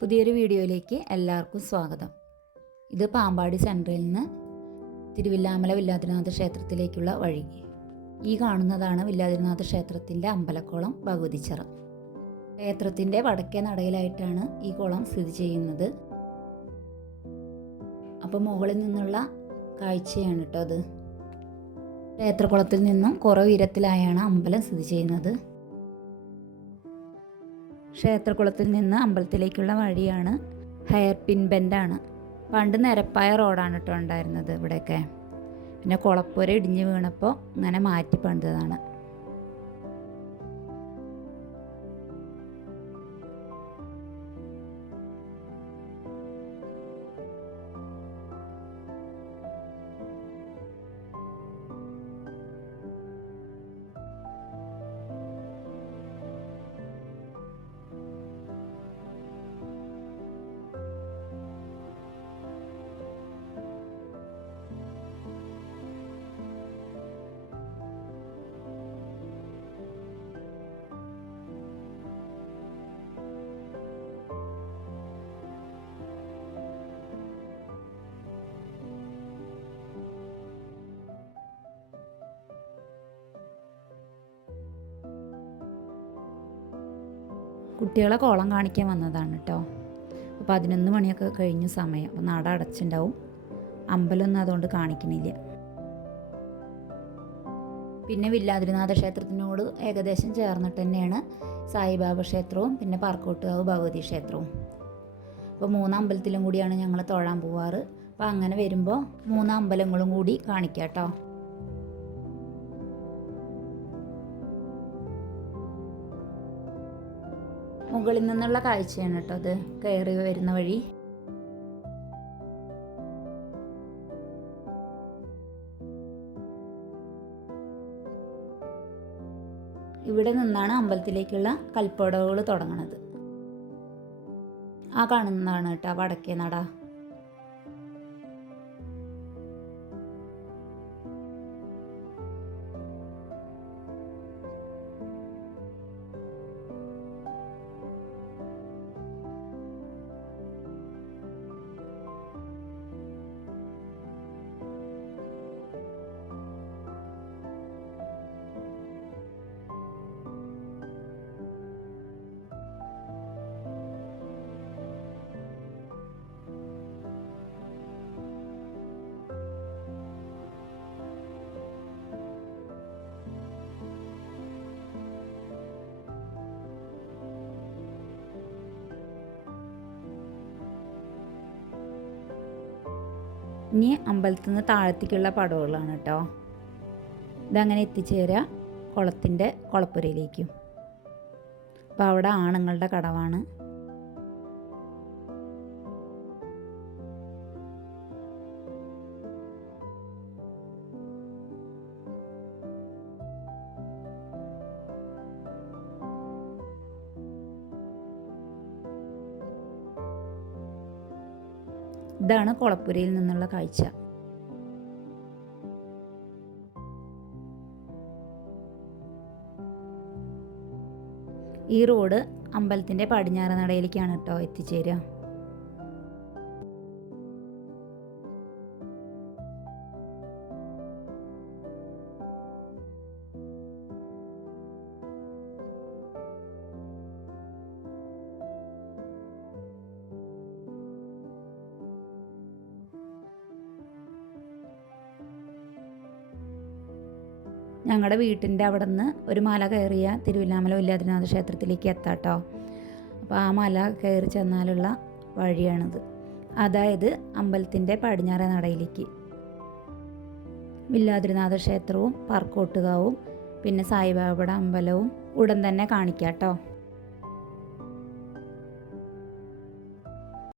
പുതിയൊരു വീഡിയോയിലേക്ക് എല്ലാവർക്കും സ്വാഗതം. ഇത് പാമ്പാടി സെൻട്രലിൽ നിന്ന് തിരുവില്ലാമല വില്ലാതിനാഥ ക്ഷേത്രത്തിലേക്കുള്ള വഴി. ഈ കാണുന്നതാണ് വില്ലാതിനാഥ ക്ഷേത്രത്തിൻ്റെ അമ്പലക്കുളം ഭഗവതിച്ചിറ. ക്ഷേത്രത്തിൻ്റെ വടക്കേ നടയിലായിട്ടാണ് ഈ കുളം സ്ഥിതി ചെയ്യുന്നത്. അപ്പോൾ മുകളിൽ നിന്നുള്ള കാഴ്ചയാണ് കേട്ടോ അത്. ക്ഷേത്രകുളത്തിൽ നിന്നും കുറേ ഉയരത്തിലായാണ് അമ്പലം സ്ഥിതി ചെയ്യുന്നത്. ക്ഷേത്രകുളത്തിൽ നിന്ന് അമ്പലത്തിലേക്കുള്ള വഴിയാണ് ഹെയർ പിൻ ബെൻഡാണ്. പണ്ട് നിരപ്പായ റോഡാണ് കേട്ടോ ഉണ്ടായിരുന്നത് ഇവിടെയൊക്കെ. പിന്നെ കുളപ്പുര ഇടിഞ്ഞ് വീണപ്പോൾ ഇങ്ങനെ മാറ്റി പണിതതാണ്. കുട്ടികളെ കോളം കാണിക്കാൻ വന്നതാണ് കേട്ടോ. അപ്പോൾ 11 മണിയൊക്കെ കഴിഞ്ഞ സമയം. അപ്പോൾ നട അടച്ചിട്ടുണ്ടാവും. അമ്പലമൊന്നും അതുകൊണ്ട് കാണിക്കണില്ല. പിന്നെ വില്ലാതിനാഥ ക്ഷേത്രത്തിനോട് ഏകദേശം ചേർന്നിട്ട് തന്നെയാണ് സായിബാബ ക്ഷേത്രവും പിന്നെ പാർക്കോട്ടുകാവ് ഭഗവതി ക്ഷേത്രവും. അപ്പോൾ 3 അമ്പലത്തിലും കൂടിയാണ് ഞങ്ങൾ തൊഴാൻ പോവാറ്. അപ്പോൾ അങ്ങനെ വരുമ്പോൾ 3 അമ്പലങ്ങളും കൂടി കാണിക്കാം കേട്ടോ. മുകളിൽ നിന്നുള്ള കാഴ്ചയാണ് കേട്ടോ അത്, കയറി വരുന്ന വഴി. ഇവിടെ നിന്നാണ് അമ്പലത്തിലേക്കുള്ള കൽപ്പടവുകൾ തുടങ്ങുന്നത്. ആ കാണുന്നതാണ് കേട്ടോ വടക്കേ നട. ഇനി അമ്പലത്തിൽ നിന്ന് താഴത്തേക്കുള്ള പടവുകളാണ് കേട്ടോ. ഇതങ്ങനെ എത്തിച്ചേരുക കുളത്തിൻ്റെ കുളപ്പുരയിലേക്കും. അപ്പോൾ അവിടെ ആണുങ്ങളുടെ കടവാണ്. ഇതാണ് കുളപ്പുരയിൽ നിന്നുള്ള കാഴ്ച. ഈ റോഡ് അമ്പലത്തിൻ്റെ പടിഞ്ഞാറ് നടയിലേക്കാണ് കേട്ടോ എത്തിച്ചേരുക. ഞങ്ങളുടെ വീട്ടിൻ്റെ അവിടെ നിന്ന് ഒരു മല കയറിയ തിരുവില്ലാമല വില്ലാതിനാഥ ക്ഷേത്രത്തിലേക്ക് എത്താം കേട്ടോ. അപ്പോൾ ആ മല കയറി ചെന്നാലുള്ള വഴിയാണിത്. അതായത് അമ്പലത്തിൻ്റെ പടിഞ്ഞാറേ നടയിലേക്ക്. വില്ലാതിനാഥ ക്ഷേത്രവും പാർക്കോട്ടുകാവും പിന്നെ സായിബാബയുടെ അമ്പലവും ഉടൻ തന്നെ കാണിക്കാം കേട്ടോ.